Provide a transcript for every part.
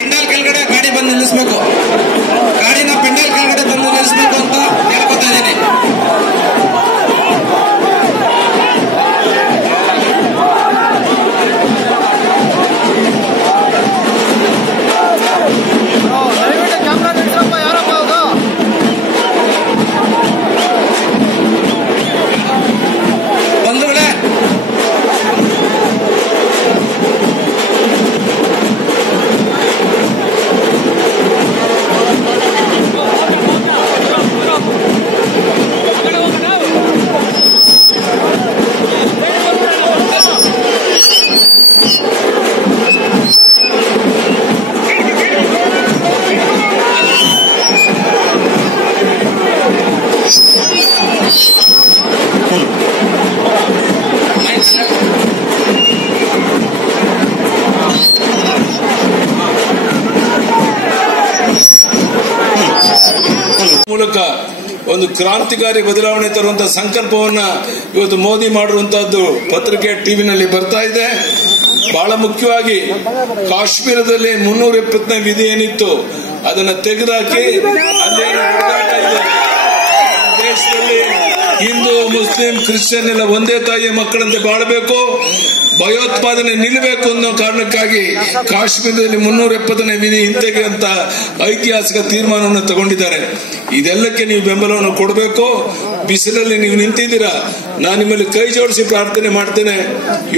ಪೆಂಡಲ್ ಕೆಳಗಡೆ ಗಾಡಿ ಬಂದು ನಿಲ್ಲಿಸಬೇಕು, ಗಾಡಿನ ಪೆಂಡಲ್ ಕೆಳಗಡೆ ಬಂದು ನಿಲ್ಲಿಸಬೇಕು ಅಂತ ಹೇಳ್ಕೊತಾ ಇದ್ದೀನಿ. ಬಂಧುಗಳೇ, ಮೂಲಕ ಒಂದು ಕ್ರಾಂತಿಕಾರಿ ಬದಲಾವಣೆ ತರುವಂತಹ ಸಂಕಲ್ಪವನ್ನ ಇವತ್ತು ಮೋದಿ ಮಾಡಿರುವಂತಹದ್ದು ಪತ್ರಿಕೆ ಟಿವಿನಲ್ಲಿ ಬರ್ತಾ ಇದೆ. ಬಹಳ ಮುಖ್ಯವಾಗಿ ಕಾಶ್ಮೀರದಲ್ಲಿ 370ನೇ ವಿಧಿ ಏನಿತ್ತು ಅದನ್ನ ತೆಗೆದುಹಾಕಿ ಅಲ್ಲೇನು ಹೋರಾಟ ಇದೆ, ದೇಶದಲ್ಲಿ ಹಿಂದೂ ಮುಸ್ಲಿಂ ಕ್ರಿಶ್ಚಿಯನ್ ಎಲ್ಲ ಒಂದೇ ತಾಯಿಯ ಮಕ್ಕಳಂತೆ ಬಾಳಬೇಕು, ಭಯೋತ್ಪಾದನೆ ನಿಲ್ಲಬೇಕು ಅನ್ನೋ ಕಾರಣಕ್ಕಾಗಿ ಕಾಶ್ಮೀರದಲ್ಲಿ 370ನೇ ವಿಧಿ ಹಿಂತೆಗೆ ಅಂತ ಐತಿಹಾಸಿಕ ತೀರ್ಮಾನವನ್ನು ತಗೊಂಡಿದ್ದಾರೆ. ಇದೆಲ್ಲಕ್ಕೆ ನೀವು ಬೆಂಬಲವನ್ನು ಕೊಡಬೇಕು. ಬಿಸಿಲಲ್ಲಿ ನೀವು ನಿಂತಿದ್ದೀರಾ, ನಾನು ನಿಮ್ಮಲ್ಲಿ ಕೈ ಜೋಡಿಸಿ ಪ್ರಾರ್ಥನೆ ಮಾಡ್ತೇನೆ.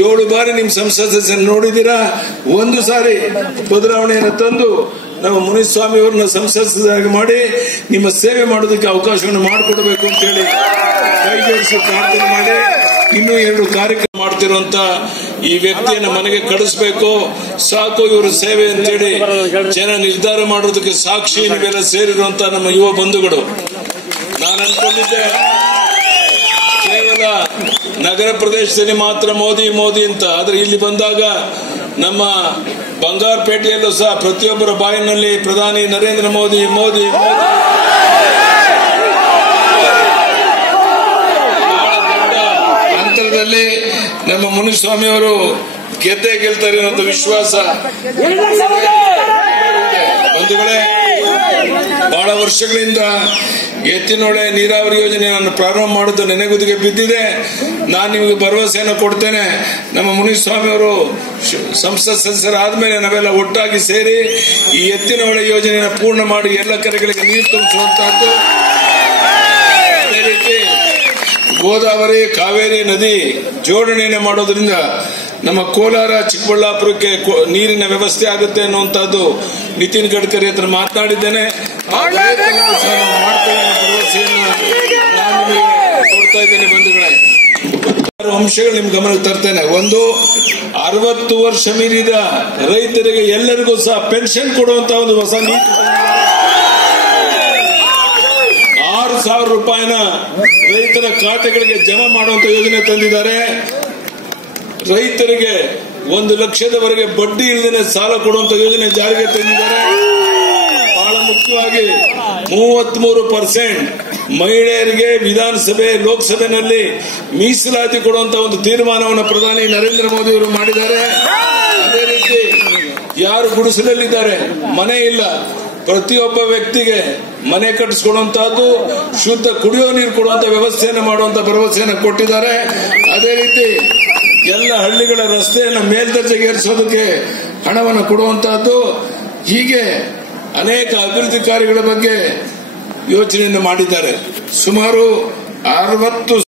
7 ಬಾರಿ ನಿಮ್ಮ ಸಂಸತ್ ಸದಸ್ಯನ ನೋಡಿದ್ದೀರಾ, ಒಂದು ಸಾರಿ ಬದಲಾವಣೆಯನ್ನು ತಂದು ನಾವು ಮುನಿಸ್ವಾಮಿ ಅವರನ್ನ ಸಂಸತ್ ಸದಸ್ಯರಾಗಿ ಮಾಡಿ ನಿಮ್ಮ ಸೇವೆ ಮಾಡೋದಕ್ಕೆ ಅವಕಾಶವನ್ನು ಮಾಡಿಕೊಡಬೇಕು ಅಂತ ಹೇಳಿ ಕೈ ಜೋಡಿಸಿ ಪ್ರಾರ್ಥನೆ ಮಾಡಿ. ಇನ್ನೂ 2 ಕಾರ್ಯಕ್ರಮ ಮಾಡ್ತಿರುವಂತ ಈ ವ್ಯಕ್ತಿಯನ್ನ ಮನೆಗೆ ಕಳಿಸಬೇಕು, ಸಾಕು ಇವರ ಸೇವೆ ಅಂತೇಳಿ ಜನ ನಿರ್ಧಾರ ಮಾಡೋದಕ್ಕೆ ಸಾಕ್ಷಿ ನೀವೆಲ್ಲ ಸೇರಿರುವಂತ ನಮ್ಮ ಯುವ ಬಂಧುಗಳು. ನಾನು ಅನ್ಕೊಂಡಿದ್ದೆ ಕೇವಲ ನಗರ ಪ್ರದೇಶದಲ್ಲಿ ಮಾತ್ರ ಮೋದಿ ಮೋದಿ ಅಂತ, ಆದ್ರೆ ಇಲ್ಲಿ ಬಂದಾಗ ನಮ್ಮ ಬಂಗಾರಪೇಟೆಯಲ್ಲೂ ಸಹ ಪ್ರತಿಯೊಬ್ಬರ ಬಾಯಿನಲ್ಲಿ ಪ್ರಧಾನಿ ನರೇಂದ್ರ ಮೋದಿ ಮೋದಿ ಮೋದಿ. ಅಂತರದಲ್ಲಿ ನಮ್ಮ ಮುನಿಸ್ವಾಮಿ ಅವರು ಗೆದ್ದೇ ಗೆಲ್ತಾರೆ ಅನ್ನೋ ವಿಶ್ವಾಸ. ಬಂಧುಗಳೇ, ಬಹಳ ವರ್ಷಗಳಿಂದ ಎತ್ತಿನೊಳೆ ನೀರಾವರಿ ಯೋಜನೆ ನಾನು ಪ್ರಾರಂಭ ಮಾಡೋದು ನೆನೆಗುದಿಗೆ ಬಿದ್ದಿದೆ. ನಾನು ನಿಮಗೆ ಭರವಸೆಯನ್ನು ಕೊಡ್ತೇನೆ, ನಮ್ಮ ಮುನಿಸ್ವಾಮಿ ಅವರು ಸಂಸತ್ ಸದಸ್ಯರಾದ್ಮೇಲೆ ನಾವೆಲ್ಲ ಒಟ್ಟಾಗಿ ಸೇರಿ ಈ ಎತ್ತಿನೊಳೆ ಯೋಜನೆಯನ್ನು ಪೂರ್ಣ ಮಾಡಿ ಎಲ್ಲ ಕೆರೆಗಳಿಗೆ ನೀರು ತುಂಬಿಸುವಂತಹದ್ದು. ಅದೇ ರೀತಿ ಗೋದಾವರಿ ಕಾವೇರಿ ನದಿ ಜೋಡಣೆಯನ್ನು ಮಾಡೋದ್ರಿಂದ ನಮ್ಮ ಕೋಲಾರ ಚಿಕ್ಕಬಳ್ಳಾಪುರಕ್ಕೆ ನೀರಿನ ವ್ಯವಸ್ಥೆ ಆಗುತ್ತೆ ಅನ್ನುವಂಥದ್ದು ನಿತಿನ್ ಗಡ್ಕರಿ ಹತ್ರ ಮಾತನಾಡಿದ್ದೇನೆ. ಭರವಸೆಯನ್ನು ನಾನು ನಿಮಗೆ ಕೊಡ್ತಾ ಇದ್ದೇನೆ. ಬಂಧುಗಳೇ, 6 ಅಂಶಗಳು ನಿಮ್ ಗಮನಕ್ಕೆ ತರ್ತೇನೆ. ಒಂದು, 60 ವರ್ಷ ಮೀರಿದ ರೈತರಿಗೆ ಎಲ್ಲರಿಗೂ ಸಹ ಪೆನ್ಷನ್ ಕೊಡುವಂತ ಒಂದು ಹೊಸ ನೀತಿ, 6,000 ರೂಪಾಯಿನ ರೈತರ ಖಾತೆಗಳಿಗೆ ಜಮಾ ಮಾಡುವಂತ ಯೋಜನೆ ತಂದಿದ್ದಾರೆ. ರೈತರಿಗೆ 1 ಲಕ್ಷದವರೆಗೆ ಬಡ್ಡಿ ಇಲ್ಲದೆ ಸಾಲ ಕೊಡುವಂತ ಯೋಜನೆ ಜಾರಿಗೆ ತಂದಿದ್ದಾರೆ. ಬಹಳ ಮುಖ್ಯವಾಗಿ 33% ಮಹಿಳೆಯರಿಗೆ ವಿಧಾನಸಭೆ ಲೋಕಸಭೆಯಲ್ಲಿ ಮೀಸಲಾತಿ ಕೊಡುವಂತ ಒಂದು ತೀರ್ಮಾನವನ್ನು ಪ್ರಧಾನಿ ನರೇಂದ್ರ ಮೋದಿ ಅವರು ಮಾಡಿದ್ದಾರೆ. ಅದೇ ರೀತಿ ಯಾರು ಗುಡಿಸಲಲ್ಲಿದ್ದಾರೆ, ಮನೆ ಇಲ್ಲ, ಪ್ರತಿಯೊಬ್ಬ ವ್ಯಕ್ತಿಗೆ ಮನೆ ಕಟ್ಟಿಸಿಕೊಡುವಂತಹದ್ದು, ಶುದ್ಧ ಕುಡಿಯೋ ನೀರು ಕೊಡುವಂತ ವ್ಯವಸ್ಥೆಯನ್ನು ಮಾಡುವಂತ ಭರವಸೆಯನ್ನು ಕೊಟ್ಟಿದ್ದಾರೆ. ಅದೇ ರೀತಿ ಎಲ್ಲ ಹಳ್ಳಿಗಳ ರಸ್ತೆಯನ್ನು ಮೇಲ್ದರ್ಜೆಗೆ ಏರಿಸೋದಕ್ಕೆ ಹಣವನ್ನು ಕೊಡುವಂತಹದ್ದು. ಹೀಗೆ ಅನೇಕ ಅಭಿವೃದ್ಧಿ ಕಾರ್ಯಗಳ ಬಗ್ಗೆ ಯೋಚನೆಯನ್ನು ಮಾಡಿದ್ದಾರೆ. ಸುಮಾರು 60